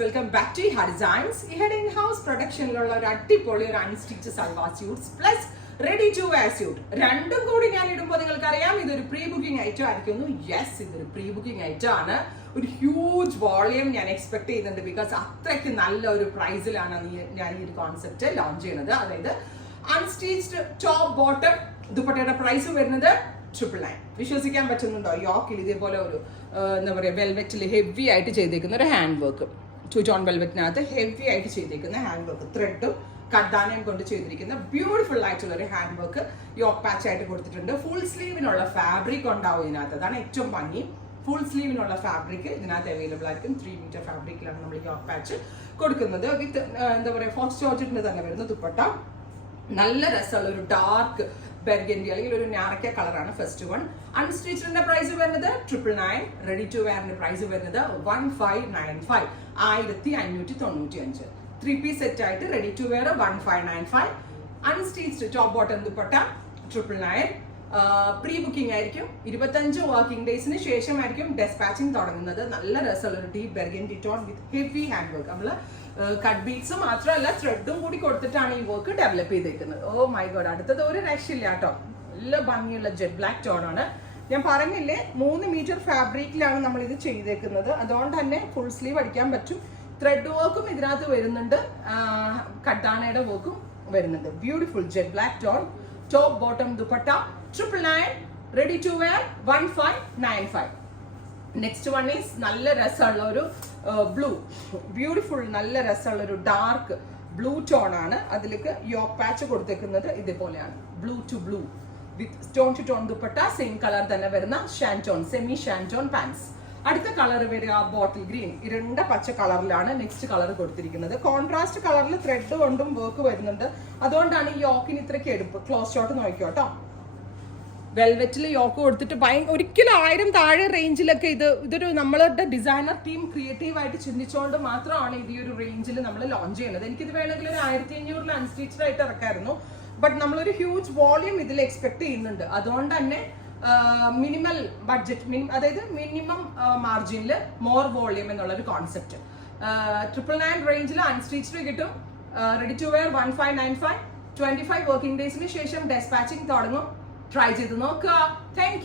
Welcome back to Ha designs. ഇവിടെ in house പ്രൊഡക്ഷനിലുള്ള ഒരു അടിപൊളി ഒരു unstitch salwar suits plus ready to wear suit രണ്ടും കൂടി ഞാൻ ഇടുമ്പോൾ നിങ്ങൾക്ക് അറിയാം ഇതൊരു പ്രീ ബുക്കിംഗ് ഐറ്റം ആയിരിക്കുന്നു. യെസ്, ഇതൊരു പ്രീ ബുക്കിംഗ് ഐറ്റം ആണ്. ഒരു ഹ്യൂജ് വോളിയം ഞാൻ എക്സ്പെക്ട് ചെയ്യുന്നുണ്ട്. ബിക്കോസ് അത്രയ്ക്ക് നല്ല ഒരു പ്രൈസിലാണ് ഞാൻ ഈ ഒരു കോൺസെപ്റ്റ് ലോഞ്ച് ചെയ്യുന്നത്. അതായത് അൺസ്റ്റിച്ച്ഡ് ടോപ്പ് ബോട്ടം ദുപ്പട്ടയുടെ പ്രൈസ് വരുന്നത് 999. വിശ്വസിക്കാൻ പറ്റുന്നുണ്ടോ? യോക്കിൽ ഇതേപോലെ ഒരു എന്താ പറയുക വെൽവെറ്റിൽ ഹെവി ആയിട്ട് ചെയ്തേക്കുന്ന ഒരു ഹാൻഡ് വർക്ക്, ടു ടോൺ വെൽവെറ്റിനകത്ത് ഹെവി ആയിട്ട് ചെയ്തേക്കുന്ന ഹാൻഡ് വർക്ക്, ത്രെഡും കട്ടാനയും കൊണ്ട് ചെയ്തിരിക്കുന്ന ബ്യൂട്ടിഫുൾ ആയിട്ടുള്ള ഒരു ഹാൻഡ് വർക്ക് യോക്ക് പാച്ച് ആയിട്ട് കൊടുത്തിട്ടുണ്ട്. ഫുൾ സ്ലീവിനുള്ള ഫാബ്രിക് ഉണ്ടാവും ഇതിനകത്ത്. അതാണ് ഏറ്റവും ഭംഗി. ഫുൾ സ്ലീവിനുള്ള ഫാബ്രിക് ഇതിനകത്ത് അവൈലബിൾ ആയിരിക്കും. 3 മീറ്റർ ഫാബ്രിക്കിലാണ് നമ്മൾ യോക്ക് പാച്ച് കൊടുക്കുന്നത്. വിത്ത് എന്താ പറയുക ഫോക്സ് ജോർജറ്റിന് തന്നെ വരുന്ന ദുപ്പട്ട. നല്ല രസമുള്ള ഒരു ഡാർക്ക് ബെർഗൻഡി അല്ലെങ്കിൽ ഒരു ഞാറക്ക കളറാണ് ഫസ്റ്റ് വൺ. അൺസ്റ്റിച്ചിന്റെ പ്രൈസ് വരുന്നത് 999. റെഡി ടു വെയറിന്റെ പ്രൈസ് വരുന്നത് 1595, 1595. 3 പീസ് സെറ്റ് ആയിട്ട് ready to wear 1595. Unstitched top bottom dupatta 999. Pre booking ആയിരിക്കും. 25 വർക്കിംഗ് ഡേയ്സിന് ശേഷമായിരിക്കും ഡെസ്പാച്ചിങ് തുടങ്ങുന്നത്. നല്ല രസമുള്ള ഒരു ഡീപ് ബെർഗൻഡി ടോൺ വിത്ത് ഹെവി ഹാൻഡ് വർക്ക്. നമ്മൾ കട്ട് ബീഡ്സ് മാത്രമല്ല ത്രെഡും കൂടി കൊടുത്തിട്ടാണ് ഈ വർക്ക് ഡെവലപ്പ് ചെയ്തേക്കുന്നത്. ഓ മൈ ഗോഡ്, അടുത്തത് ഒരു രക്ഷയില്ല കേട്ടോ. നല്ല ഭംഗിയുള്ള ജെറ്റ് ബ്ലാക്ക് ടോൺ ആണ്. ഞാൻ പറഞ്ഞില്ലേ 3 മീറ്റർ ഫാബ്രിക്കിലാണ് നമ്മൾ ഇത് ചെയ്തേക്കുന്നത്. അതുകൊണ്ട് തന്നെ ഫുൾ സ്ലീവ് അടിക്കാൻ പറ്റും. ത്രെഡ് വർക്കും ഇതിനകത്ത് വരുന്നുണ്ട്, കട്ടാനയുടെ വർക്കും വരുന്നുണ്ട്. Beautiful jet black tone top bottom dupatta 999. Ready to wear 1595. Next one is നല്ല രസമുള്ള ഒരു ബ്ലൂ, ബ്യൂട്ടിഫുൾ നല്ല രസമുള്ള ഒരു ഡാർക്ക് ബ്ലൂ ടോൺ ആണ്. അതിലേക്ക് യോക്ക് പാച്ച് കൊടുത്തേക്കുന്നത് ഇതേപോലെയാണ്. Blue to blue with stone two tone dupatta. Same colour തന്നെ വരുന്ന ഷാൻറ്റോൺ, സെമി ഷാൻറ്റോൺ പാൻസ്. അടുത്ത കളർ വരിക ബോട്ടിൽ ഗ്രീൻ, ഇരുണ്ട പച്ച കളറിലാണ് നെക്സ്റ്റ് കളർ കൊടുത്തിരിക്കുന്നത്. കോൺട്രാസ്റ്റ് കളറിൽ ത്രെഡ് കൊണ്ടും വർക്ക് വരുന്നുണ്ട്. അതുകൊണ്ടാണ് ഈ യോക്കിന് ഇത്രയ്ക്ക് എടുപ്പ്. ക്ലോസ് ഷോട്ട് നോക്കിക്കോട്ടോ. വെൽവെറ്റിൽ യോക്ക് കൊടുത്തിട്ട് ഒരിക്കലും 1000 താഴെ റേഞ്ചിലൊക്കെ ഇതൊരു നമ്മളുടെ ഡിസൈനർ ടീം ക്രിയേറ്റീവ് ആയിട്ട് ചിന്തിച്ചുകൊണ്ട് മാത്രമാണ് ഇത് ഈ ഒരു റേഞ്ചിൽ നമ്മൾ ലോഞ്ച് ചെയ്യുന്നത്. എനിക്കിത് വേണമെങ്കിൽ ഒരു 1500 അൺസ്റ്റിച്ച്ഡ് ആയിട്ട് ഇറക്കായിരുന്നു. ബട്ട് നമ്മളൊരു ഹ്യൂജ് വോളിയം ഇതിൽ എക്സ്പെക്ട് ചെയ്യുന്നുണ്ട്. അതുകൊണ്ട് തന്നെ മിനിമൽ ബഡ്ജറ്റ്, അതായത് മിനിമം മാർജിനിൽ മോർ വോളിയം എന്നുള്ളൊരു കോൺസെപ്റ്റ്. 999 റേഞ്ചിൽ അൺസ്റ്റിച്ച്ഡ് കിട്ടും. Ready to wear 1595. 25 വർക്കിംഗ് ഡേയ്സിന് ശേഷം ഡെസ്പാച്ചിങ് തുടങ്ങും. ട്രൈ ചെയ്ത് നോക്കുക. Thank U.